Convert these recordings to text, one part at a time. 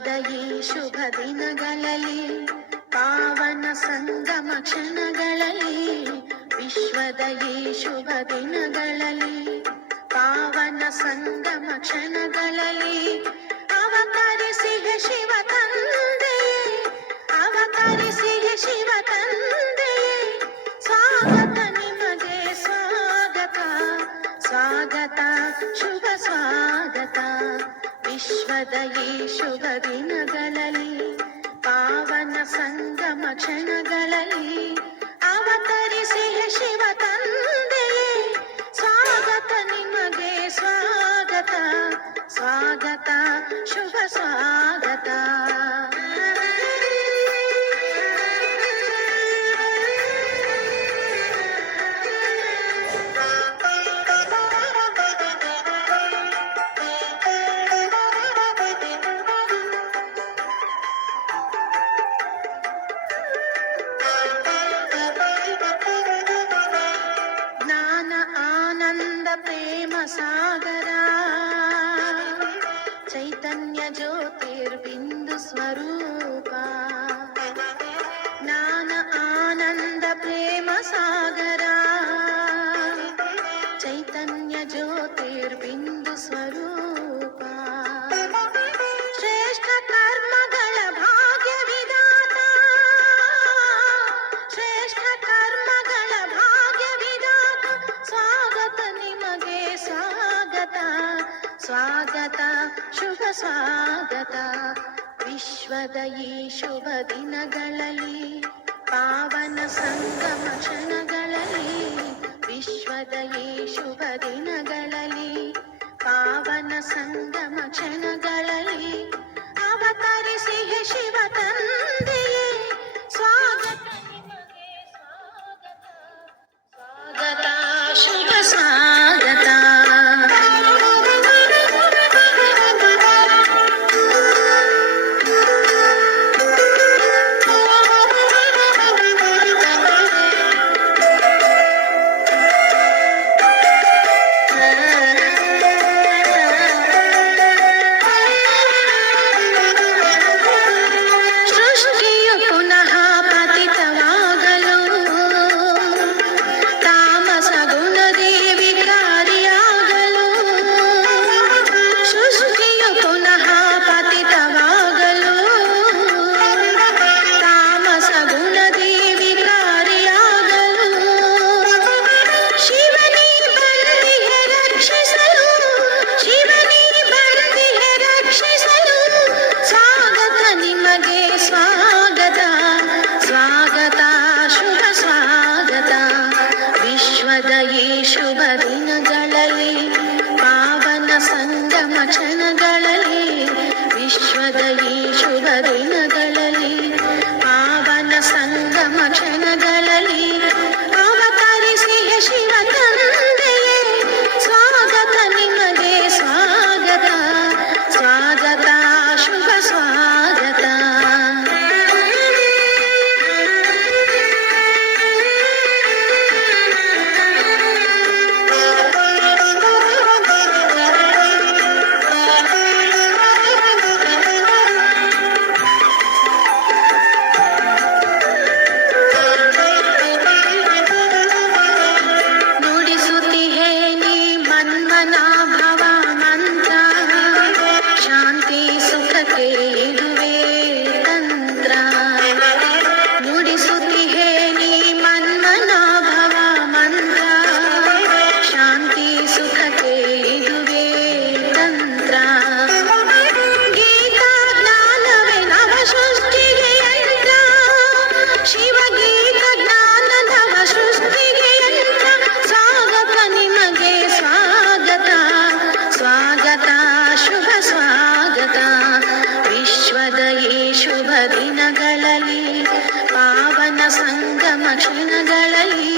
ವಿಶ್ವದ ಈ ಶುಭ ದಿನಗಳಲ್ಲಿ ಪಾವನ ಸಂಗಮ ಕ್ಷಣಗಳಲ್ಲಿ ವಿಶ್ವದ ಈ ಶುಭ ದಿನಗಳಲ್ಲಿ ಪಾವನ ಸಂಗಮ ಕ್ಷಣಗಳಲ್ಲಿ ಅವತರಿಸಿದ ಶಿವ ತಂದೆಯೇ ಅವತರಿಸಿದ ಶಿವ ತಂದೆಯೇ ಸ್ವಾಗತ ನಿಮಗೆ ಸ್ವಾಗತ ಸ್ವಾಗತ ಶುಭ ಸ್ವಾಗತ ವಿಶ್ವದ ಈ ಶುಭ ದಿನಗಳಲ್ಲಿ ಪಾವನ ಸಂಗಮ ಕ್ಷಣಗಳಲ್ಲಿ ಅವತರಿಸಿದ ಶಿವ ತಂದೆಯೇ ಸ್ವಾಗತ ನಿಮಗೆ ಸ್ವಾಗತ ಸ್ವಾಗತ ಶುಭ ಸ್ವಾಗತ ಸಾಗರ ಚೈತನ್ಯ ಜ್ಯೋತಿರ್ಬಿಂದು ಸ್ವರೂಪ ಜ್ಞಾನ ಆನಂದ ಪ್ರೇಮ ಸಾಗರ ಚೈತನ್ಯ ಜ್ಯೋತಿರ್ಬಿಂದು ಸ್ವರೂಪ ಶ್ರೇಷ್ಠ ಕರ್ಮಗಳ ಭಾಗ್ಯ ವಿಧಾತ ಶ್ರೇಷ್ಠ ಕರ್ಮಗಳ ಭಾಗ್ಯ ವಿಧಾತ ಸ್ವಾಗತ ನಿಮಗೆ ಸ್ವಾಗತ ಸ್ವಾಗತ ಶುಭ ಸ್ವಾಗತ ವಿಶ್ವದ ಈ ಶುಭ ದಿನಗಳಲ್ಲಿ ಪಾವನ ಸಂಗಮ ಕ್ಷಣಗಳಲ್ಲಿ ವಿಶ್ವದ ಈ ಶುಭ ದಿನಗಳಲ್ಲಿ ಪಾವನ ಸಂಗಮ ಕ್ಷಣಗಳಲ್ಲಿ ಅವತರಿಸಿದ ಶಿವ ತಂದೆಯೇ ಸ್ವಾಗತ ನಿಮಗೆ ಸ್ವಾಗತ ಸ್ವಾಗತ ಶುಭ ಸ್ವಾಗತ ಶುಭ ದಿನಗಳಲ್ಲಿ ಪಾವನ ಸಂಗಮ ಕ್ಷಣಗಳಲ್ಲಿ ವಿಶ್ವದ ಈ ಶುಭ ದಿನಗಳಲ್ಲಿ ಪಾವನ ಸಂಗಮ ಕ್ಷಣಗಳಲ್ಲಿ ಅವತರಿಸಿದ ಶಿವ ತಂದೆಯೇ ಸ್ವಾಗತ ನಿಮಗೆ ಸ್ವಾಗತ ಸ್ವಾಗತ ಶುಭ ಸ್ವಾಗತ ವಿಶ್ವದ ಈ ಶುಭ ದಿನಗಳಲ್ಲಿ ಪಾವನ ಸಂಗಮ ಕ್ಷಣಗಳಲ್ಲಿ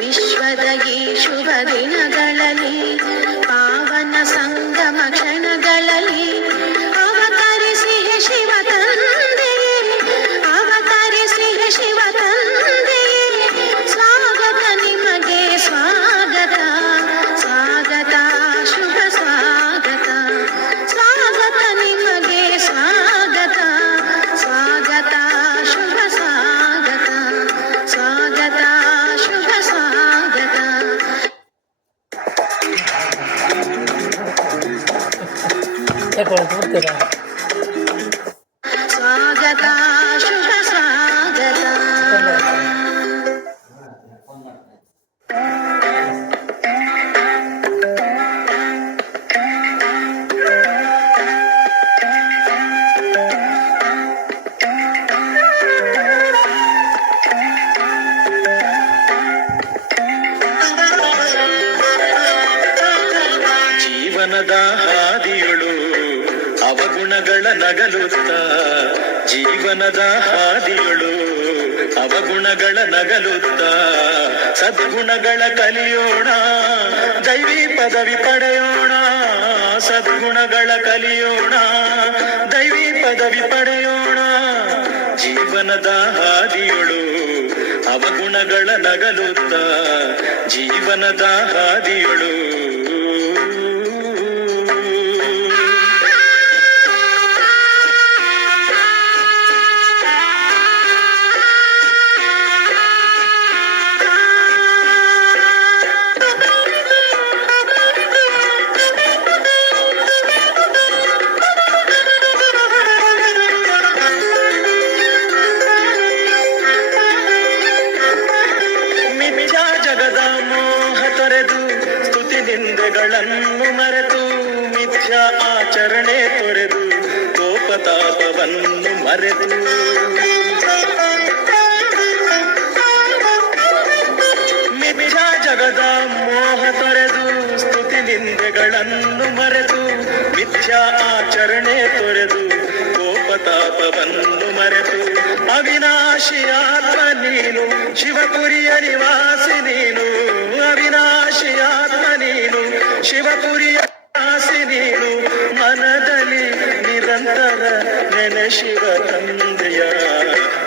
ವಿಶ್ವದ ಈ ಶುಭ ದಿನಗಳಲ್ಲಿ ಪಾವನ ಸಂಗಮ ಕ್ಷಣಗಳಲ್ಲಿ ಅವತರಿಸಿದ ಶಿವ ತಂದೆಯೇ ಅವತರಿಸಿದ ಶಿವ ತಂದೆಯೇ ಸ್ವಾಗತ ನಿಮಗೆ ಸ್ವಾಗತ ಸ್ವಾಗತ ಶುಭ ಸ್ವಾಗತ ಸ್ವಾಗತ ನಿಮಗೆ ಸ್ವಾಗತ ಹೇಳ್ತೀರಾ? ಸ್ವಾಗತ ಶುಭ ಸ್ವಾಗತ. ಜೀವನದ ಹಾದಿಯಳು ಅವಗುಣಗಳ ನಗಲುತ್ತ, ಜೀವನದ ಹಾದಿಯಳು ಅವಗುಣಗಳ ನಗಲುತ್ತ, ಸದ್ಗುಣಗಳ ಕಲಿಯೋಣ, ದೈವಿ ಪದವಿ ಪಡೆಯೋಣ. ಸದ್ಗುಣಗಳ ಕಲಿಯೋಣ, ದೈವಿ ಪದವಿ ಪಡೆಯೋಣ. ಜೀವನದ ಹಾದಿಯಳು ಅವಗುಣಗಳ ನಗಲುತ್ತ, ಜೀವನದ ಹಾದಿಯಳು. ಮಿಥ್ಯಾ ಜಗದ ಮೋಹ ತೊರೆದು, ಸ್ತುತಿ ನಿಂದೆಗಳನ್ನು ಮರೆತು, ಮಿಥ್ಯಾ ಆಚರಣೆ ತೊರೆದು, ಕೋಪತಾಪವನ್ನು ಮರೆತು, ಮಿಥ್ಯಾ ಜಗದ ಮೋಹ ತೊರೆದು, ಸ್ತುತಿ ನಿಂದೆಗಳನ್ನು ಮರೆತು, ಮಿಥ್ಯಾ ಆಚರಣೆ ತೊರೆದು, ಕೋಪತಾಪವನ್ನು ಮರೆತು, ಅವಿನಾಶಿ ಆತ್ಮ ನೀನು, ಶಿವಪುರಿಯ ನಿವಾಸಿ ನೀನು. ಅವಿನಾಶಿ ಆತ್ಮ ನೀನು, ಶಿವಪುರಿಯ ನಿವಾಸಿ ನೀನು. ಮನದಲ್ಲಿ ನಿರಂತರ ನೆನೆ ಶಿವ ತಂದೆಯ.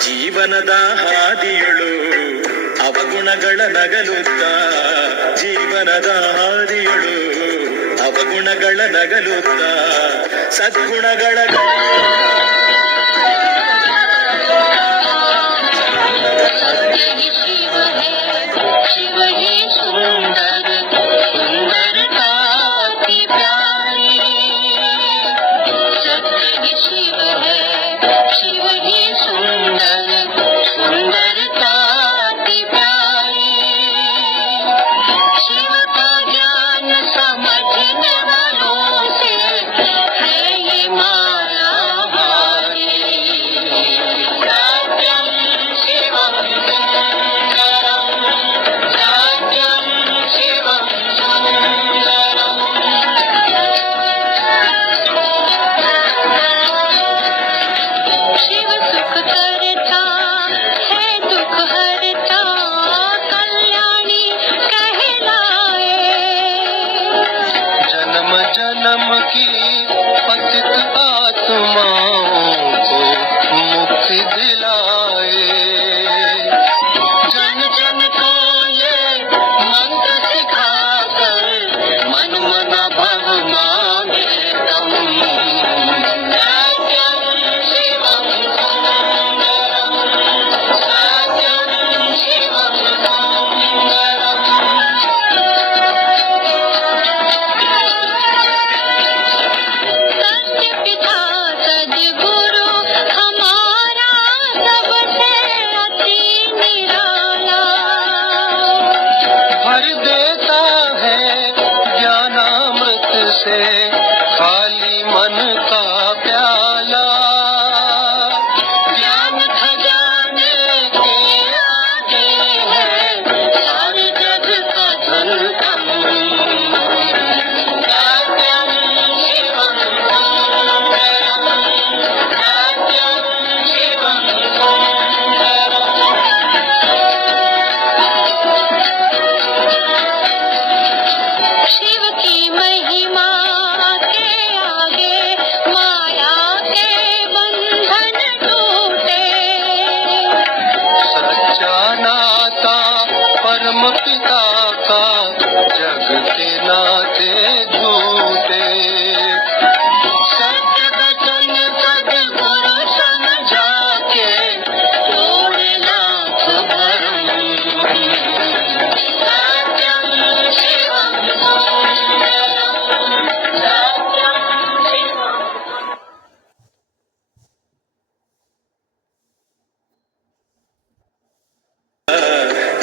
ಜೀವನದ ಹಾದಿಯಳು ಅವಗುಣಗಳ ನಗಲುತ್ತ, ಜೀವನದ ಹಾದಿಯಳು ಅವಗುಣಗಳ ನಗಲುತ್ತ, ಸದ್ಗುಣಗಳ शिव ही सुंदर सुंदरता की प्यारी, सत्य ही शिव है, शिव ही सुंदर सुंदरता की प्यारी. शिव का ज्ञान समझने वालों से है ये माया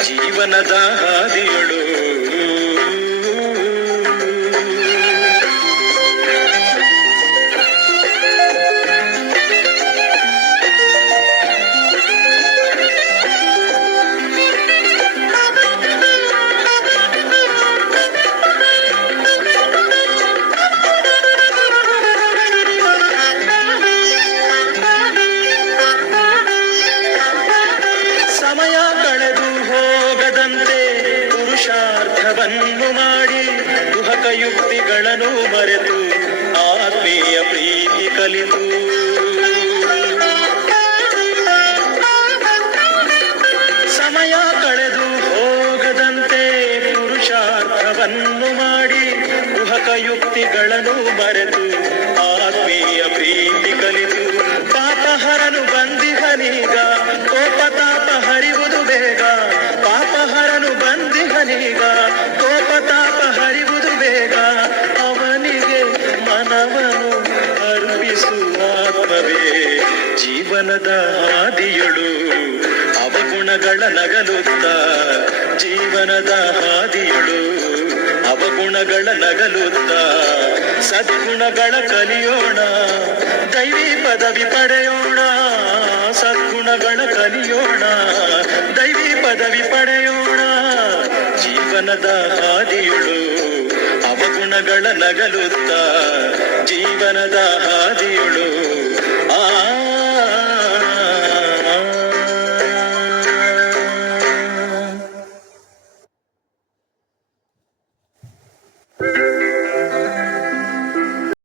ಜೀವನದ ಹಾದಿಯಳು. ಸಮಯ ಕಳೆದು ಹೋಗದಂತೆ ಪುರುಷಾರ್ಥವನ್ನು ಮಾಡಿ ಕುಹಕ ಯುಕ್ತಿಗಳನ್ನು ಮರೆತು ಆತ್ಮೀಯ ಪ್ರೀತಿ ಕಲಿತು. ಸಮಯ ಕಳೆದು ಹೋಗದಂತೆ ಪುರುಷಾರ್ಥವನ್ನು ಮಾಡಿ ಕುಹಕ ಯುಕ್ತಿಗಳನ್ನು ಮರೆತು ಆತ್ಮೀಯ ಪ್ರೀತಿ ಕಲಿತು. ಪಾಪಹರನು ಬಂದಿಹನೀಗ ಕೋಪತಾಪ ಹರಿವುದು ಬೇಗ. ಪಾಪಹರನು ಬಂದಿಹನೀಗ ಕೋಪತಾಪ ಹರಿವುದು ಬೇಗ. ಅವನಿಗೆ ಮನವನು ಅರ್ಪಿಸುವಾತ್ಮವೇ ಜೀವನದ ಹಾದಿಯಳು. ಅವಗುಣಗಳ ನಗಲುತ್ತ ಜೀವನದ ಹಾದಿಯಳು. ಅವಗುಣಗಳ ನಗಲುತ್ತ ಸದ್ಗುಣಗಳ ಕಲಿಯೋಣ. ದೈವಿ ಪದವಿ ಪಡೆಯೋಣ. ಸದ್ಗುಣಗಳ ಕಲಿಯೋಣ. ದೈವಿ ಪದವಿ ಪಡೆಯೋಣ. ಜೀವನದ ಹಾದಿಯಳು. ಅವಗುಣಗಳ ನಗಲುತ್ತ ಜೀವನದ ಹಾದಿಯಳು. ಆ